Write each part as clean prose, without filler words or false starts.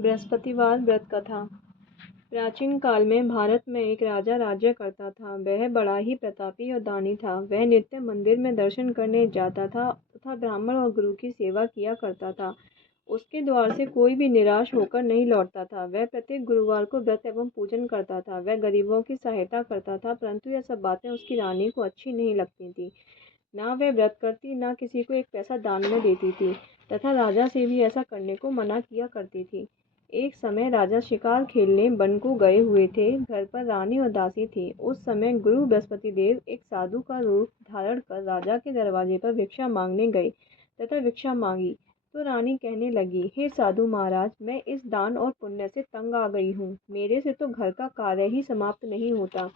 बृहस्पतिवार व्रत कथा। प्राचीन काल में भारत में एक राजा राज्य करता था। वह बड़ा ही प्रतापी और दानी था। वह नित्य मंदिर में दर्शन करने जाता था तथा ब्राह्मण और गुरु की सेवा किया करता था। उसके द्वार से कोई भी निराश होकर नहीं लौटता था। वह प्रत्येक गुरुवार को व्रत एवं पूजन करता था। वह गरीबों की सहायता करता था, परंतु यह सब बातें उसकी रानी को अच्छी नहीं लगती थी। ना वह व्रत करती, ना किसी को एक पैसा दान में देती थी तथा राजा से भी ऐसा करने को मना किया करती थी। एक समय राजा शिकार खेलने वन को गए हुए थे। घर पर रानी और दासी थी। उस समय गुरु बृहस्पति देव एक साधु का रूप धारण कर राजा के दरवाजे पर भिक्षा मांगने गए तथा भिक्षा मांगी तो रानी कहने लगी, हे साधु महाराज, मैं इस दान और पुण्य से तंग आ गई हूँ। मेरे से तो घर का कार्य ही समाप्त नहीं होता।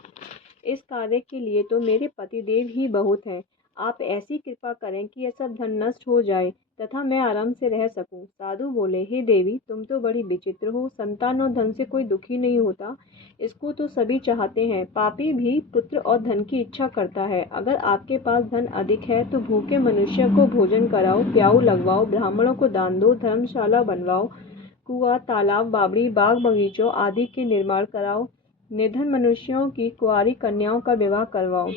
इस कार्य के लिए तो मेरे पतिदेव ही बहुत हैं। आप ऐसी कृपा करें कि यह सब धन नष्ट हो जाए तथा मैं आराम से रह सकूं। साधु बोले, हे देवी, तुम तो बड़ी विचित्र हो। संतान और धन से कोई दुखी नहीं होता, इसको तो सभी चाहते हैं। पापी भी पुत्र और धन की इच्छा करता है। अगर आपके पास धन अधिक है तो भूखे मनुष्य को भोजन कराओ, प्याऊ लगवाओ, ब्राह्मणों को दान दो, धर्मशाला बनवाओ, कुआं, तालाब, बावड़ी, बाग बगीचों आदि के निर्माण कराओ, निर्धन मनुष्यों की कुंवारी कन्याओं का विवाह करवाओ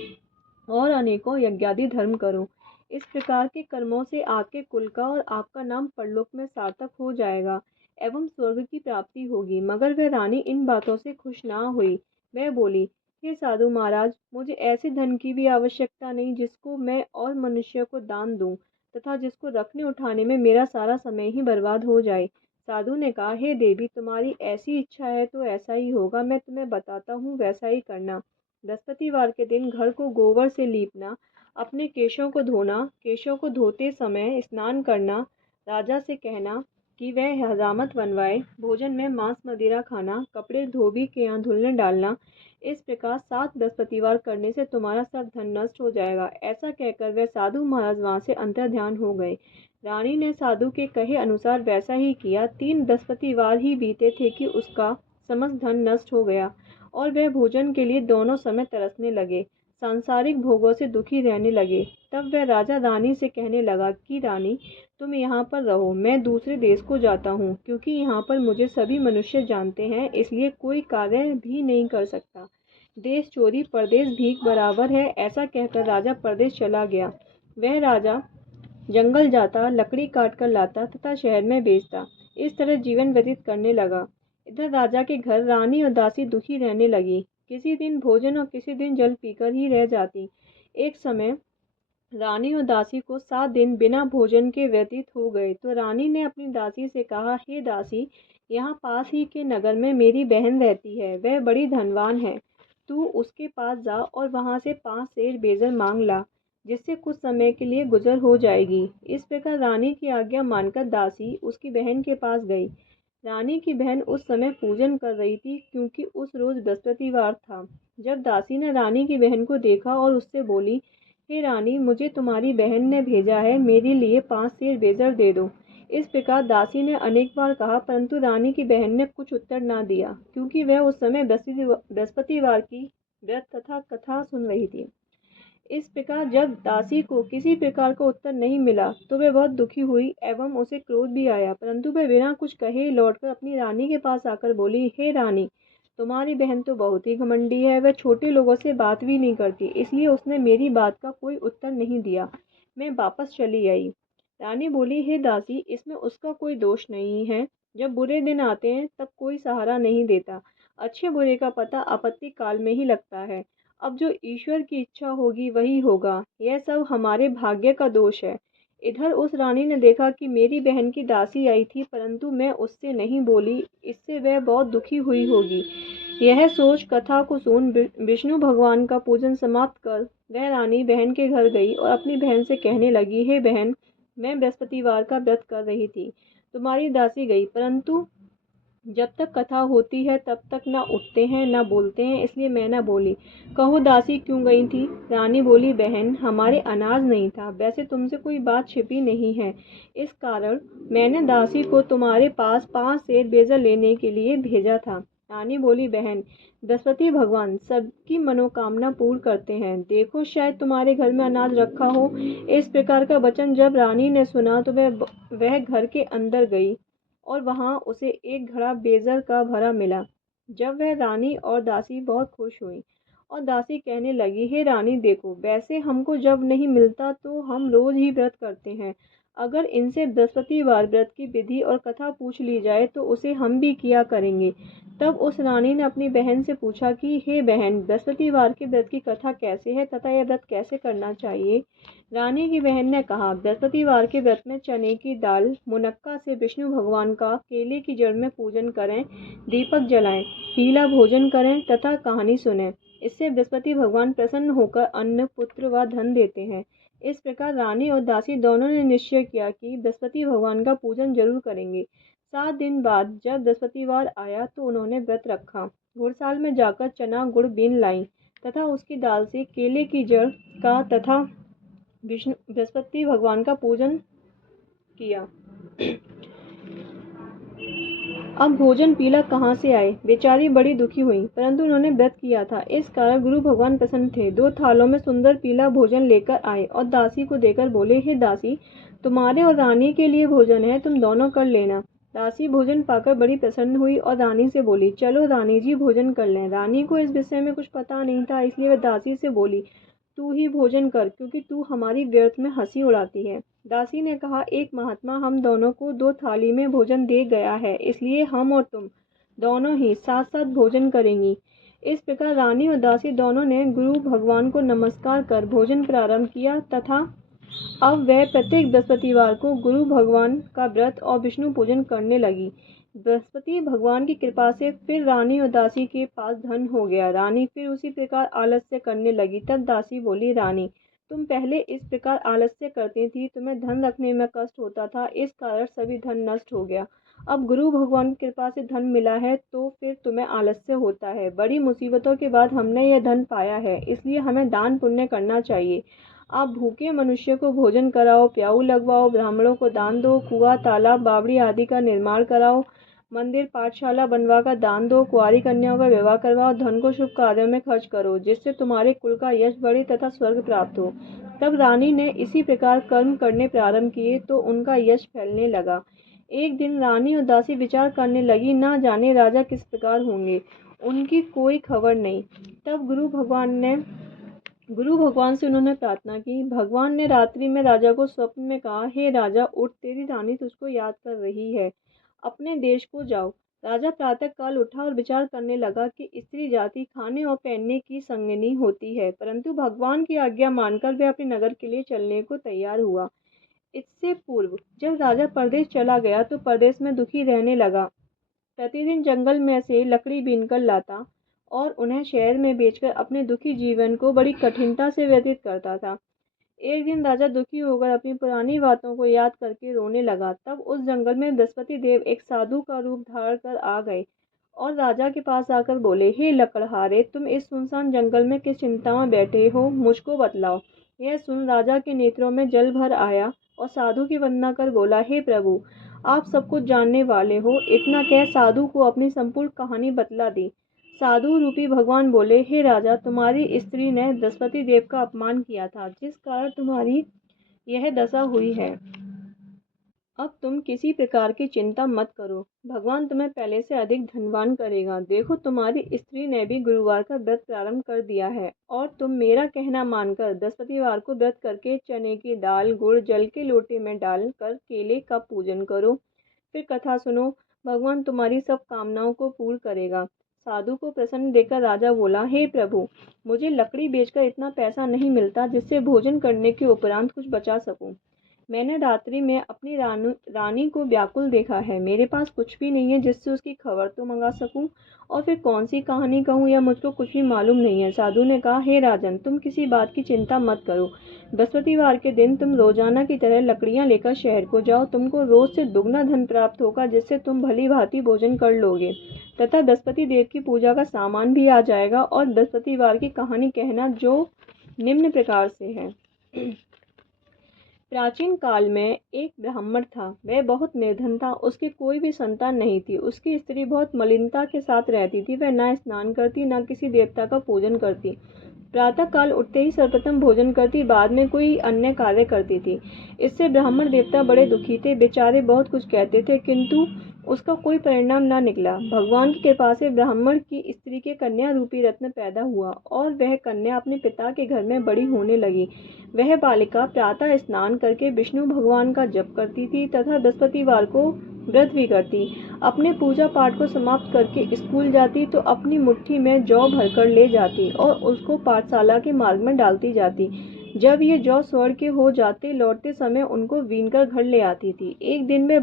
और अनेकों यज्ञादि धर्म करो। इस प्रकार के कर्मों से आपके कुल का और आपका नाम परलोक में सार्थक हो जाएगा एवं स्वर्ग की प्राप्ति होगी। मगर वह रानी इन बातों से खुश ना हुई। वह बोली, हे साधु महाराज, मुझे ऐसे धन की भी आवश्यकता नहीं जिसको मैं और मनुष्य को दान दूं तथा जिसको रखने उठाने में मेरा सारा समय ही बर्बाद हो जाए। साधु ने कहा, हे देवी, तुम्हारी ऐसी इच्छा है तो ऐसा ही होगा। मैं तुम्हें बताता हूँ, वैसा ही करना। बृहस्पतिवार के दिन घर को गोबर से लीपना, अपने केशों को धोना, केशों को धोते समय स्नान करना, राजा से कहना कि वह हजामत बनवाए, भोजन में मांस मदिरा खाना, कपड़े धोबी के यहाँ धुलने डालना। इस प्रकार 7 बृहस्पतिवार करने से तुम्हारा सब धन नष्ट हो जाएगा। ऐसा कहकर वह साधु महाराज वहाँ से अंतर्ध्यान हो गए। रानी ने साधु के कहे अनुसार वैसा ही किया। 3 बृहस्पतिवार ही बीते थे कि उसका समस्त धन नष्ट हो गया और वह भोजन के लिए दोनों समय तरसने लगे, सांसारिक भोगों से दुखी रहने लगे। तब वह राजा रानी से कहने लगा कि रानी, तुम यहाँ पर रहो, मैं दूसरे देश को जाता हूँ, क्योंकि यहाँ पर मुझे सभी मनुष्य जानते हैं, इसलिए कोई कार्य भी नहीं कर सकता। देश चोरी परदेश भीख बराबर है। ऐसा कहकर राजा परदेश चला गया। वह राजा जंगल जाता, लकड़ी काट कर लाता तथा शहर में बेचता। इस तरह जीवन व्यतीत करने लगा। इधर राजा के घर रानी और दासी दुखी रहने लगी। किसी दिन भोजन और किसी दिन जल पीकर ही रह जाती। एक समय रानी और दासी को 7 दिन बिना भोजन के व्यतीत हो गए तो रानी ने अपनी दासी से कहा, हे दासी, यहाँ पास ही के नगर में मेरी बहन रहती है। वह बड़ी धनवान है। तू उसके पास जा और वहाँ से 5 सेर बेजर मांग ला, जिससे कुछ समय के लिए गुजर हो जाएगी। इस प्रकार रानी की आज्ञा मानकर दासी उसकी बहन के पास गई। रानी की बहन उस समय पूजन कर रही थी, क्योंकि उस रोज बृहस्पतिवार था। जब दासी ने रानी की बहन को देखा और उससे बोली, हे रानी, मुझे तुम्हारी बहन ने भेजा है, मेरे लिए 5 सेर बेजर दे दो। इस प्रकार दासी ने अनेक बार कहा, परंतु रानी की बहन ने कुछ उत्तर ना दिया, क्योंकि वह उस समय बृहस्पतिवार की व्रत तथा कथा सुन रही थी। इस प्रकार जब दासी को किसी प्रकार का उत्तर नहीं मिला तो वह बहुत दुखी हुई एवं उसे क्रोध भी आया, परंतु वह बिना कुछ कहे लौटकर अपनी रानी के पास आकर बोली, हे रानी, तुम्हारी बहन तो बहुत ही घमंडी है। वह छोटे लोगों से बात भी नहीं करती, इसलिए उसने मेरी बात का कोई उत्तर नहीं दिया। मैं वापस चली आई। रानी बोली, हे दासी, इसमें उसका कोई दोष नहीं है। जब बुरे दिन आते हैं तब कोई सहारा नहीं देता। अच्छे बुरे का पता आपत्ति काल में ही लगता है। अब जो ईश्वर की इच्छा होगी वही होगा। यह सब हमारे भाग्य का दोष है। इधर उस रानी ने देखा कि मेरी बहन की दासी आई थी, परंतु मैं उससे नहीं बोली, इससे वह बहुत दुखी हुई होगी। यह सोच कथा को सुन विष्णु भगवान का पूजन समाप्त कर वह रानी बहन के घर गई और अपनी बहन से कहने लगी, हे बहन, मैं बृहस्पतिवार का व्रत कर रही थी, तुम्हारी दासी गई, परंतु जब तक कथा होती है तब तक ना उठते हैं ना बोलते हैं, इसलिए मैं ना बोली। कहो दासी क्यों गई थी? रानी बोली, बहन, हमारे अनाज नहीं था। वैसे तुमसे कोई बात छिपी नहीं है, इस कारण मैंने दासी को तुम्हारे पास 5 सेर बेजर लेने के लिए भेजा था। रानी बोली, बहन, बृहस्पति भगवान सबकी मनोकामना पूर्ण करते हैं। देखो, शायद तुम्हारे घर में अनाज रखा हो। इस प्रकार का वचन जब रानी ने सुना तो वह घर के अंदर गई और वहाँ उसे एक घड़ा बेजर का भरा मिला। जब वह रानी और दासी बहुत खुश हुई और दासी कहने लगी, हे रानी देखो, वैसे हमको जब नहीं मिलता तो हम रोज ही व्रत करते हैं। अगर इनसे बृहस्पतिवार व्रत की विधि और कथा पूछ ली जाए तो उसे हम भी किया करेंगे। तब उस रानी ने अपनी बहन से पूछा कि हे बहन, बृहस्पतिवार के व्रत की कथा कैसे है तथा यह व्रत कैसे करना चाहिए। रानी की बहन ने कहा, बृहस्पतिवार के व्रत में चने की दाल मुनक्का से विष्णु भगवान का केले की जड़ में पूजन करें, दीपक जलाएं, पीला भोजन करें तथा कहानी सुनें। इससे बृहस्पति भगवान प्रसन्न होकर अन्न, पुत्र व धन देते हैं। इस प्रकार रानी और दासी दोनों ने निश्चय किया कि बृहस्पति भगवान का पूजन जरूर करेंगे। 7 दिन बाद जब बृहस्पतिवार आया तो उन्होंने व्रत रखा। घुड़साल में जाकर चना गुड़ बीन लाई तथा उसकी दाल से केले की जड़ का तथा विष्णु बृहस्पति भगवान का पूजन किया। अब भोजन पीला कहाँ से आए? बेचारी बड़ी दुखी हुई, परंतु उन्होंने व्रत किया था, इस कारण गुरु भगवान प्रसन्न थे। 2 थालों में सुंदर पीला भोजन लेकर आए और दासी को देकर बोले, हे दासी, तुम्हारे और रानी के लिए भोजन है, तुम दोनों कर लेना। दासी भोजन पाकर बड़ी प्रसन्न हुई और रानी से बोली, चलो रानी जी भोजन कर लें। रानी को इस विषय में कुछ पता नहीं था, इसलिए वह दासी से बोली, तू ही भोजन कर, क्योंकि तू हमारी व्यर्थ में हंसी उड़ाती है। दासी ने कहा, एक महात्मा हम दोनों को 2 थाली में भोजन दे गया है, इसलिए हम और तुम दोनों ही साथ साथ भोजन करेंगी। इस प्रकार रानी और दासी दोनों ने गुरु भगवान को नमस्कार कर भोजन प्रारंभ किया तथा अब वह प्रत्येक बृहस्पतिवार को गुरु भगवान का व्रत और विष्णु पूजन करने लगी। बृहस्पति भगवान की कृपा से फिर रानी और दासी के पास धन हो गया। रानी फिर उसी प्रकार आलस्य करने लगी। तब दासी बोली, रानी, तुम पहले इस प्रकार आलस्य करती थी, तुम्हें धन रखने में कष्ट होता था, इस कारण सभी धन नष्ट हो गया। अब गुरु भगवान की कृपा से धन मिला है तो फिर तुम्हें आलस्य होता है। बड़ी मुसीबतों के बाद हमने यह धन पाया है, इसलिए हमें दान पुण्य करना चाहिए। आप भूखे मनुष्य को भोजन कराओ, प्याऊ लगवाओ, ब्राह्मणों को दान दो, कुआं, तालाब, बावड़ी आदि का निर्माण कराओ, मंदिर, पाठशाला बनवाकर दान दो, कुंवारी कन्याओं का विवाह करवाओ, धन को शुभ कार्यों में खर्च करो, जिससे तुम्हारे कुल का यश बढ़े तथा स्वर्ग प्राप्त हो। तब रानी ने इसी प्रकार कर्म करने प्रारंभ किए तो उनका यश फैलने लगा। एक दिन रानी और दासी विचार करने लगी, ना जाने राजा किस प्रकार होंगे, उनकी कोई खबर नहीं। तब गुरु भगवान से उन्होंने प्रार्थना की। भगवान ने रात्रि में राजा को स्वप्न में कहा, हे राजा, उठ, तेरी रानी तुझको याद कर रही है, अपने देश को जाओ। राजा प्रातः काल उठा और विचार करने लगा कि स्त्री जाति खाने और पहनने की संगिनी होती है, परंतु भगवान की आज्ञा मानकर वह अपने नगर के लिए चलने को तैयार हुआ। इससे पूर्व जब राजा परदेश चला गया तो परदेश में दुखी रहने लगा। प्रतिदिन जंगल में से लकड़ी बीनकर लाता और उन्हें शहर में बेचकर अपने दुखी जीवन को बड़ी कठिनता से व्यतीत करता था। एक दिन राजा दुखी होकर अपनी पुरानी बातों को याद करके रोने लगा। तब उस जंगल में बृहस्पति देव एक साधु का रूप धारण कर आ गए और राजा के पास आकर बोले, हे लकड़हारे, तुम इस सुनसान जंगल में किस चिंता में बैठे हो, मुझको बतलाओ। यह सुन राजा के नेत्रों में जल भर आया और साधु की वंदना कर बोला, हे प्रभु, आप सब कुछ जानने वाले हो। इतना कह साधु को अपनी संपूर्ण कहानी बतला दी। साधु रूपी भगवान बोले, हे राजा, तुम्हारी स्त्री ने बृहस्पति देव का अपमान किया था, जिस कारण तुम्हारी यह दशा हुई है। अब तुम किसी प्रकार की चिंता मत करो, भगवान तुम्हें पहले से अधिक धनवान करेगा। देखो, तुम्हारी स्त्री ने भी गुरुवार का व्रत प्रारंभ कर दिया है और तुम मेरा कहना मानकर बृहस्पतिवार को व्रत करके चने की दाल, गुड़ जल के लोटे में डालकर केले का पूजन करो। फिर कथा सुनो, भगवान तुम्हारी सब कामनाओं को पूर्ण करेगा। साधु को प्रसन्न देखकर राजा बोला, हे प्रभु, मुझे लकड़ी बेचकर इतना पैसा नहीं मिलता जिससे भोजन करने के उपरांत कुछ बचा सकूं। मैंने रात्रि में अपनी रानी को व्याकुल देखा है। मेरे पास कुछ भी नहीं है जिससे उसकी खबर तो मंगा सकूं, और फिर कौन सी कहानी कहूं यह मुझको कुछ भी मालूम नहीं है। साधु ने कहा, हे राजन, तुम किसी बात की चिंता मत करो। बृहस्पतिवार के दिन तुम रोजाना की तरह लकड़ियां लेकर शहर को जाओ। तुमको रोज से दुगना धन प्राप्त होगा, जिससे तुम भली भांति भोजन कर लोगे तथा बृहस्पति देव की पूजा का सामान भी आ जाएगा। और बृहस्पतिवार की कहानी कहना, जो निम्न प्रकार से है। प्राचीन काल में एक ब्राह्मण था। वह बहुत निर्धन था। उसकी कोई भी संतान नहीं थी। उसकी स्त्री बहुत मलिनता के साथ रहती थी। वह न स्नान करती, न किसी देवता का पूजन करती। प्रातः काल उठते ही सर्वप्रथम भोजन करती, बाद में कोई अन्य कार्य करती थी। इससे ब्राह्मण देवता बड़े दुखी थे। बेचारे बहुत कुछ कहते थे, किंतु उसका कोई परिणाम न निकला। भगवान की कृपा से ब्राह्मण की स्त्री के कन्या रूपी रत्न पैदा हुआ और वह कन्या अपने पिता के घर में बड़ी होने लगी। वह बालिका प्रातः स्नान करके विष्णु भगवान का जप करती थी तथा बृहस्पतिवार को व्रत भी करती। अपने पूजा पाठ को समाप्त करके स्कूल जाती तो अपनी मुट्ठी में जौ भरकर ले जाती और उसको पाठशाला के मार्ग में डालती जाती। जब ये जौ स्वर्ण के हो जाते, लौटते समय उनको बीनकर घर ले आती थी। एक दिन वह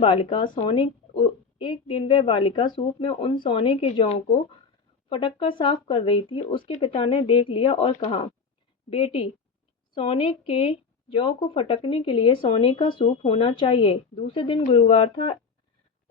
बालिका सूप में उन सोने के जौ को फटक कर साफ कर रही थी। उसके पिता ने देख लिया और कहा, बेटी, सोने के जौ को फटकने के लिए सोने का सूप होना चाहिए। दूसरे दिन गुरुवार था।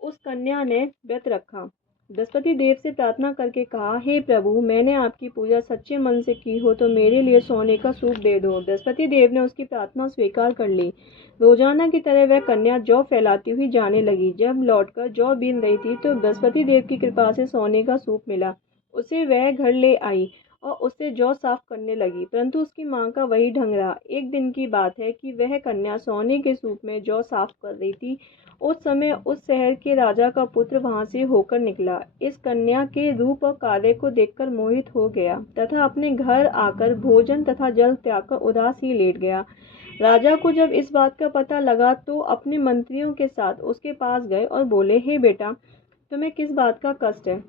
उस कन्या ने व्रत रखा। बृहस्पति देव से प्रार्थना करके कहा, हे प्रभु, मैंने आपकी पूजा सच्चे मन से की हो तो मेरे लिए सोने का सूप दे दो। बृहस्पति देव ने उसकी प्रार्थना स्वीकार कर ली। रोजाना की तरह वह कन्या जौ फैलाती हुई जाने लगी। जब लौटकर जौ बीन रही थी तो बृहस्पति देव की कृपा से सोने का सूप मिला। उसे वह घर ले आई और उससे जौ साफ करने लगी, परंतु उसकी माँ का वही ढंग रहा। एक दिन की बात है कि वह कन्या सोने के सूप में जौ साफ कर रही थी। उस समय उस शहर के राजा का पुत्र वहां से होकर निकला। इस कन्या के रूप और कार्य को देखकर मोहित हो गया तथा अपने घर आकर भोजन तथा जल त्याग कर उदास ही लेट गया। राजा को जब इस बात का पता लगा तो अपने मंत्रियों के साथ उसके पास गए और बोले, हे बेटा, तुम्हें किस बात का कष्ट है?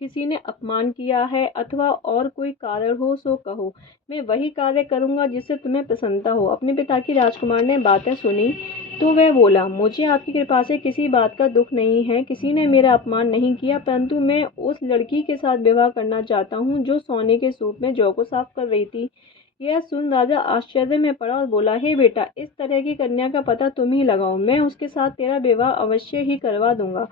किसी ने अपमान किया है अथवा और कोई कारण हो सो कहो, मैं वही कार्य करूंगा जिससे तुम्हें प्रसन्नता हो। अपने पिता की राजकुमार ने बातें सुनी तो वह बोला, मुझे आपकी कृपा से किसी बात का दुख नहीं है। किसी ने मेरा अपमान नहीं किया, परंतु मैं उस लड़की के साथ विवाह करना चाहता हूँ जो सोने के सूप में जौ को साफ कर रही थी। यह सुन राजा आश्चर्य में पड़ा और बोला, हे बेटा, इस तरह की कन्या का पता तुम ही लगाओ, मैं उसके साथ तेरा विवाह अवश्य ही करवा दूंगा।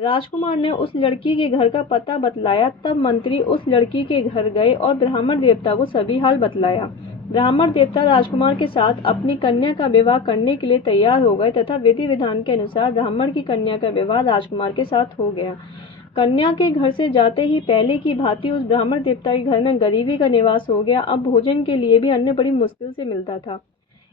राजकुमार ने उस लड़की के घर का पता बतलाया। तब मंत्री उस लड़की के घर गए और ब्राह्मण देवता को सभी हाल बतलाया। ब्राह्मण देवता राजकुमार के साथ अपनी कन्या का विवाह करने के लिए तैयार हो गए तथा विधि विधान के अनुसार ब्राह्मण की कन्या का विवाह राजकुमार के साथ हो गया। कन्या के घर से जाते ही पहले की भांति उस ब्राह्मण देवता के घर में गरीबी का निवास हो गया। अब भोजन के लिए भी अन्न बड़ी मुश्किल से मिलता था।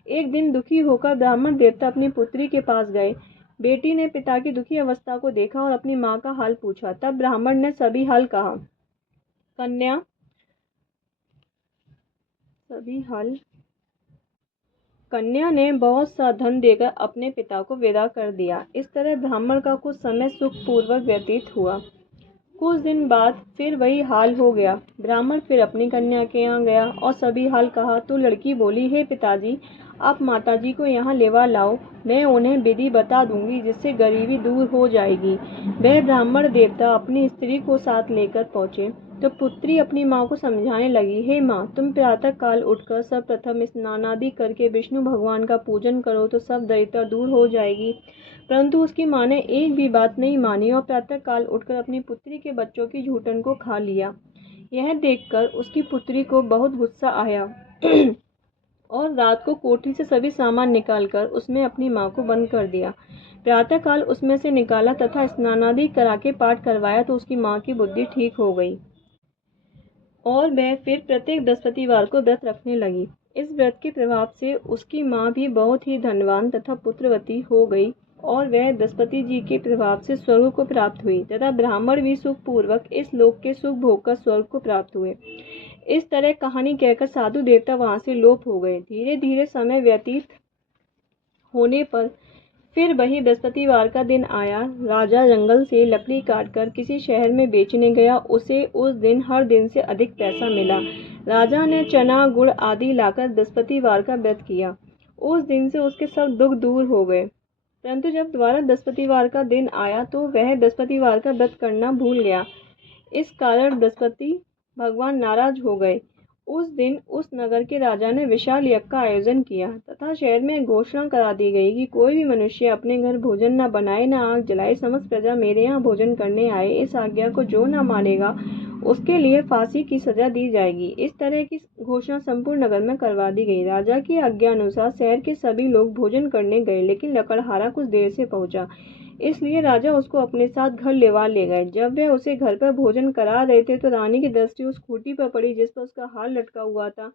एक दिन दुखी होकर ब्राह्मण देवता अपनी पुत्री के पास गए। बेटी ने पिता की दुखी अवस्था को देखा और अपनी माँ का हाल पूछा। तब ब्राह्मण ने सभी हाल कहा। कन्या ने बहुत सा धन देकर अपने पिता को विदा कर दिया। इस तरह ब्राह्मण का कुछ समय सुखपूर्वक व्यतीत हुआ। कुछ दिन बाद फिर वही हाल हो गया। ब्राह्मण फिर अपनी कन्या के यहाँ गया और सभी हाल कहा तो लड़की बोली, हे पिताजी, आप माताजी को यहाँ लेवा लाओ, मैं उन्हें विधि बता दूंगी जिससे गरीबी दूर हो जाएगी। वह ब्राह्मण देवता अपनी स्त्री को साथ लेकर पहुँचे तो पुत्री अपनी माँ को समझाने लगी, हे माँ, तुम प्रातः काल उठकर सर्वप्रथम स्नान आदि करके विष्णु भगवान का पूजन करो तो सब दरिद्रता दूर हो जाएगी। परंतु उसकी माँ ने एक भी बात नहीं मानी और प्रातः काल उठकर अपनी पुत्री के बच्चों की झूठन को खा लिया। यह देखकर उसकी पुत्री को बहुत गुस्सा आया और रात को कोठरी से सभी सामान निकालकर उसमें अपनी माँ को बंद कर दिया। प्रातःकाल उसमें से निकाला तथा स्नानादि करा के पाठ करवाया तो उसकी माँ की बुद्धि ठीक हो गई और वह फिर प्रत्येक बृहस्पतिवार को व्रत रखने लगी। इस व्रत के प्रभाव से उसकी माँ भी बहुत ही धनवान तथा पुत्रवती हो गई और वह बृहस्पति जी के प्रभाव से स्वर्ग को प्राप्त हुई तथा ब्राह्मण भी सुखपूर्वक इस लोक के सुख भोग कर स्वर्ग को प्राप्त हुए। इस तरह कहानी कहकर साधु देवता वहां से लोप हो गए। धीरे धीरे समय व्यतीत होने पर फिर वही बृहस्पतिवार का दिन आया। राजा जंगल से लकड़ी काटकर किसी शहर में बेचने गया। उसे उस दिन हर दिन से अधिक पैसा मिला। राजा ने चना गुड़ आदि लाकर बृहस्पतिवार का व्रत किया। उस दिन से उसके सब दुख दूर हो गए। परंतु जब दोबारा बृहस्पतिवार का दिन आया तो वह बृहस्पतिवार का व्रत करना भूल गया। इस कारण बृहस्पति भगवान नाराज हो गए। उस दिन उस नगर के राजा ने विशाल यज्ञ का आयोजन किया तथा शहर में घोषणा करा दी गई कि कोई भी मनुष्य अपने घर भोजन न बनाए न आग जलाए, समस्त प्रजा मेरे यहाँ भोजन करने आए। इस आज्ञा को जो न मानेगा उसके लिए फांसी की सजा दी जाएगी। इस तरह की घोषणा संपूर्ण नगर में करवा दी गई। राजा की आज्ञा अनुसार शहर के सभी लोग भोजन करने गए, लेकिन लकड़हारा कुछ देर से पहुंचा, इसलिए राजा उसको अपने साथ घर लेवा ले गए। जब वे उसे घर पर भोजन करा रहे थे तो रानी की दृष्टि उस खूंटी पर पड़ी जिस पर उसका हार लटका हुआ था।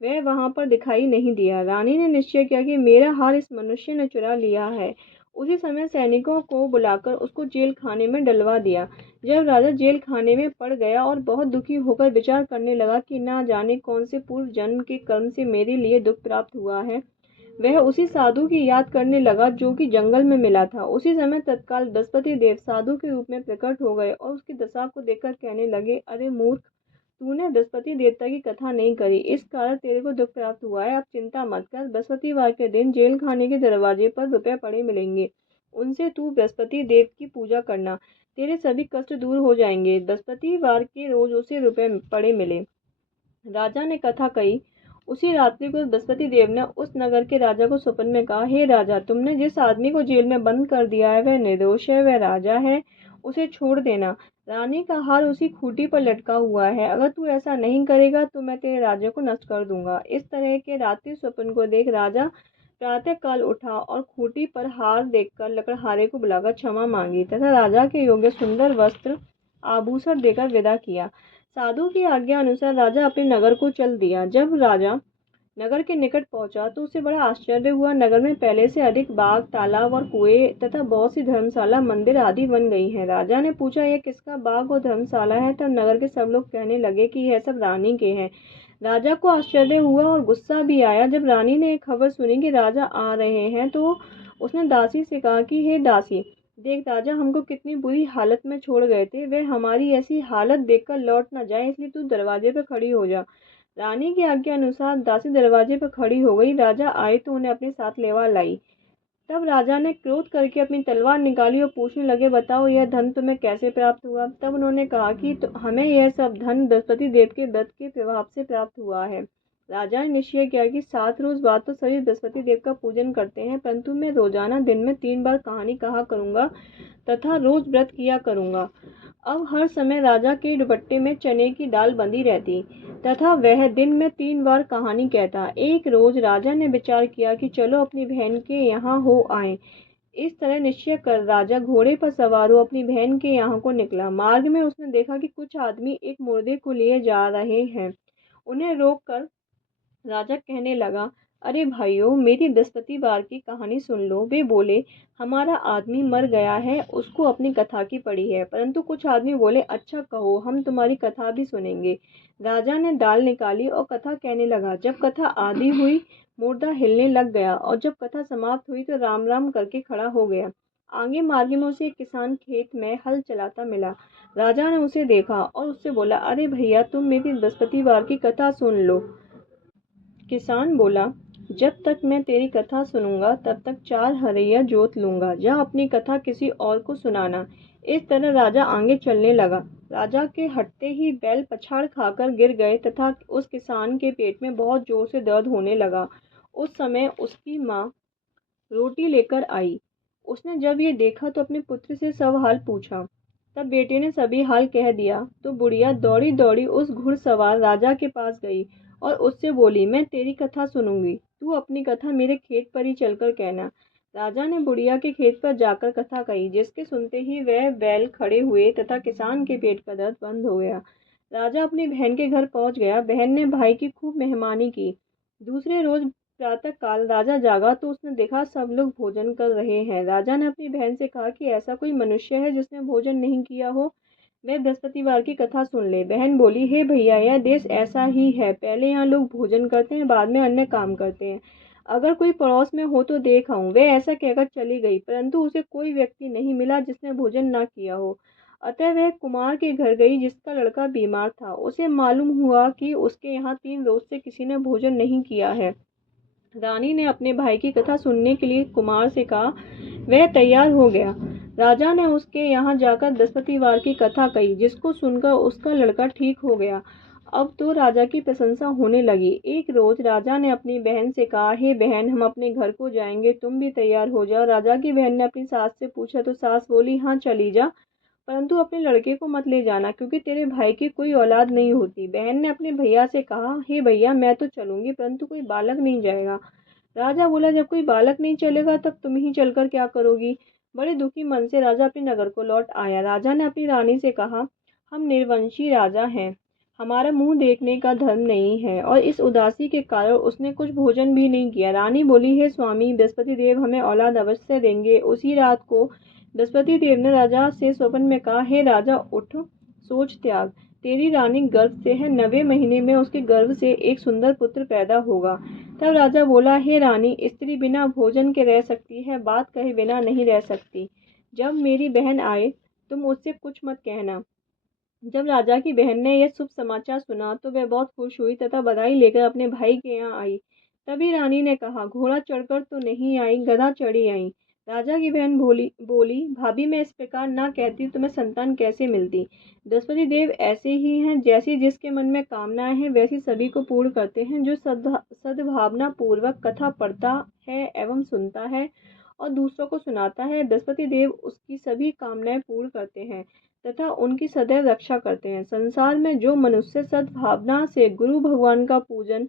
वह वहां पर दिखाई नहीं दिया। रानी ने निश्चय किया कि मेरा हार इस मनुष्य ने चुरा लिया है उसी समय सैनिकों को बुलाकर उसको जेल खाने में डलवा दिया। जब राजा जेल खाने में पड़ गया और बहुत दुखी होकर विचार करने लगा कि ना जाने कौन से पूर्व जन्म के कर्म से मेरे लिए दुख प्राप्त हुआ है, वह उसी साधु की याद करने लगा जो कि जंगल में मिला था। उसी समय तत्काल बृहस्पति देव साधु के रूप में प्रकट हो गए और उसकी दशा को देखकर कहने लगे, अरे मूर्ख, तूने बृहस्पति देवता की कथा नहीं करी, इस कारण तेरे को दुख प्राप्त हुआ है। अब चिंता मत कर, बृहस्पतिवार के दिन जेल खाने के दरवाजे पर रुपए पड़े मिलेंगे, उनसे तू बृहस्पति देव की पूजा करना, तेरे सभी कष्ट दूर हो जाएंगे। बृहस्पतिवार के रोज उसे रुपए पड़े मिले। राजा ने कथा कही। उसी रात्रि को बृहस्पति देव ने उस नगर के राजा को स्वप्न में कहा, हे राजा, तुमने जिस आदमी को जेल में बंद कर दिया है वह निर्दोष है, वह राजा है, उसे छोड़ देना। रानी का हार उसी खूंटी पर लटका हुआ है, अगर तू ऐसा नहीं करेगा तो मैं तेरे राज्य को नष्ट कर दूंगा। इस तरह के रात्रि स्वप्न को देख राजा प्रातः काल उठा और खूंटी पर हार देखकर लकड़हारे को बुलाकर क्षमा मांगी तथा राजा के योग्य सुंदर वस्त्र आभूषण देकर विदा किया। साधु की आज्ञा अनुसार राजा अपने नगर को चल दिया। जब राजा नगर के निकट पहुंचा तो उसे बड़ा आश्चर्य हुआ। नगर में पहले से अधिक बाग, तालाब और कुएं तथा बहुत सी धर्मशाला, मंदिर आदि बन गई हैं। राजा ने पूछा, यह किसका बाग और धर्मशाला है? तब नगर के सब लोग कहने लगे कि यह सब रानी के हैं। राजा को आश्चर्य हुआ और गुस्सा भी आया। जब रानी ने खबर सुनी कि राजा आ रहे हैं तो उसने दासी से कहा कि हे दासी, देख, राजा हमको कितनी बुरी हालत में छोड़ गए थे, वे हमारी ऐसी हालत देखकर लौट न जाए, इसलिए तू दरवाजे पर खड़ी हो जा। रानी की आज्ञा अनुसार दासी दरवाजे पर खड़ी हो गई। राजा आए तो उन्हें अपने साथ लेवा लाई। तब राजा ने क्रोध करके अपनी तलवार निकाली और पूछने लगे, बताओ यह धन तुम्हें कैसे प्राप्त हुआ? तब उन्होंने कहा कि हमें यह सब धन बृहस्पति देव के व्रत के प्रभाव से प्राप्त हुआ है। राजा ने निश्चय किया कि 7 रोज बाद तो सभी बृहस्पति देव का पूजन करते हैं, परंतु मैं रोजाना दिन में 3 बार कहानी कहा करूंगा तथा रोज व्रत किया करूंगा। अब हर समय राजा के दुपट्टे में चने की दाल बंधी रहती तथा वह दिन में 3 बार कहानी कहता। एक रोज राजा ने विचार किया कि चलो अपनी बहन के यहाँ हो आए। इस तरह निश्चय कर राजा घोड़े पर सवार हो अपनी बहन के यहाँ को निकला। मार्ग में उसने देखा कि कुछ आदमी एक मुर्दे को लिए जा रहे हैं। उन्हें रोक कर राजा कहने लगा, अरे भाइयों, मेरी बृहस्पतिवार की कहानी सुन लो। वे बोले, हमारा आदमी मर गया है, उसको अपनी कथा की पड़ी है। परंतु कुछ आदमी बोले, अच्छा कहो, हम तुम्हारी कथा भी सुनेंगे। राजा ने दाल निकाली और कथा कहने लगा। जब कथा आधी हुई, मुर्दा हिलने लग गया और जब कथा समाप्त हुई तो राम राम करके खड़ा हो गया। आगे मार्ग में उसे एक किसान खेत में हल चलाता मिला। राजा ने उसे देखा और उससे बोला, अरे भैया, तुम मेरी बृहस्पतिवार की कथा सुन लो। किसान बोला, जब तक मैं तेरी कथा सुनूंगा तब तक 4 हरैया जोत लूंगा, जा अपनी कथा किसी और को सुनाना। इस तरह राजा आगे चलने लगा। राजा के हटते ही बैल पछाड़ खाकर गिर गए तथा उस किसान के पेट में बहुत जोर से दर्द होने लगा। उस समय उसकी माँ रोटी लेकर आई। उसने जब ये देखा तो अपने पुत्र से सब हाल पूछा। तब बेटे ने सभी हाल कह दिया तो बुढ़िया दौड़ी दौड़ी उस घुड़सवार राजा के पास गई और उससे बोली, मैं तेरी कथा सुनूंगी, तू अपनी कथा मेरे खेत पर ही चलकर कहना। राजा ने बुढ़िया के खेत पर जाकर कथा कही, जिसके सुनते ही वह बैल खड़े हुए तथा किसान के पेट का दर्द बंद हो गया। राजा अपनी बहन के घर पहुंच गया। बहन ने भाई की खूब मेहमानी की। दूसरे रोज प्रातः काल राजा जागा तो उसने देखा सब लोग भोजन कर रहे हैं। राजा ने अपनी बहन से कहा कि ऐसा कोई मनुष्य है जिसने भोजन नहीं किया हो, वह बृहस्पतिवार की कथा सुन ले। बहन बोली, हे भैया, यह देश ऐसा ही है, पहले यहाँ लोग भोजन करते हैं, बाद में अन्य काम करते हैं। अगर कोई पड़ोस में हो तो देख आऊं। वह ऐसा कहकर चली गई, परंतु उसे कोई व्यक्ति नहीं मिला जिसने भोजन ना किया हो। अतः वह कुमार के घर गई जिसका लड़का बीमार था। उसे मालूम हुआ कि उसके यहाँ 3 रोज से किसी ने भोजन नहीं किया है। रानी ने अपने भाई की कथा सुनने के लिए कुमार से कहा। वह तैयार हो गया। राजा ने उसके यहाँ जाकर बृहस्पतिवार की कथा कही, जिसको सुनकर उसका लड़का ठीक हो गया। अब तो राजा की प्रशंसा होने लगी। एक रोज राजा ने अपनी बहन से कहा, हे बहन, हम अपने घर को जाएंगे, तुम भी तैयार हो जाओ। राजा की बहन ने अपनी सास से पूछा तो सास बोली, हाँ चली जा, परंतु अपने लड़के को मत ले जाना, क्योंकि तेरे भाई की कोई औलाद नहीं होती। बहन ने अपने भैया से कहा, हे भैया, मैं तो चलूंगी, परंतु कोई बालक नहीं जाएगा। राजा बोला, जब कोई बालक नहीं चलेगा तब तुम ही चलकर क्या करोगी? बड़े दुखी मन से राजा अपने नगर को लौट आया। राजा ने अपनी रानी से कहा, हम निर्वंशी राजा हैं, हमारा मुंह देखने का धर्म नहीं है। और इस उदासी के कारण उसने कुछ भोजन भी नहीं किया। रानी बोली, हे स्वामी, बृहस्पति देव हमें औलाद अवश्य देंगे। उसी रात को बृहस्पति देव ने राजा से स्वप्न में कहा, हे राजा, उठ, सोच त्याग, तेरी रानी गर्भ से है, 9वें महीने में उसके गर्भ से एक सुंदर पुत्र पैदा होगा। तब राजा बोला, हे रानी, स्त्री बिना भोजन के रह सकती है, बात कहे बिना नहीं रह सकती। जब मेरी बहन आए तुम उससे कुछ मत कहना। जब राजा की बहन ने यह शुभ समाचार सुना तो वह बहुत खुश हुई तथा बधाई लेकर अपने भाई के यहाँ आई। तभी रानी ने कहा, घोड़ा चढ़कर तो नहीं आई, गधा चढ़ी आई। राजा की बहन बोली, भाभी, मैं इस प्रकार ना कहती तो तुम्हें संतान कैसे मिलती। बृहस्पति देव ऐसे ही हैं, जैसी जिसके मन में कामनाएं हैं वैसी सभी को पूर्ण करते हैं। जो सद्भावना पूर्वक कथा पढ़ता है एवं सुनता है और दूसरों को सुनाता है, बृहस्पति देव उसकी सभी कामनाएं पूर्ण करते हैं तथा उनकी सदैव रक्षा करते हैं। संसार में जो मनुष्य सद्भावना से गुरु भगवान का पूजन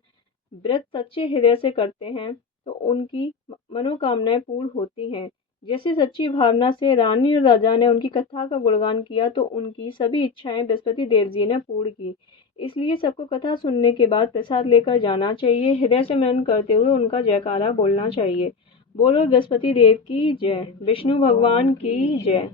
व्रत सच्चे हृदय से करते हैं तो उनकी मनोकामनाएं पूर्ण होती हैं। जैसे सच्ची भावना से रानी और राजा ने उनकी कथा का गुणगान किया तो उनकी सभी इच्छाएं बृहस्पति देव जी ने पूर्ण की। इसलिए सबको कथा सुनने के बाद प्रसाद लेकर जाना चाहिए। हृदय से मनन करते हुए उनका जयकारा बोलना चाहिए। बोलो बृहस्पति देव की जय, विष्णु भगवान की जय।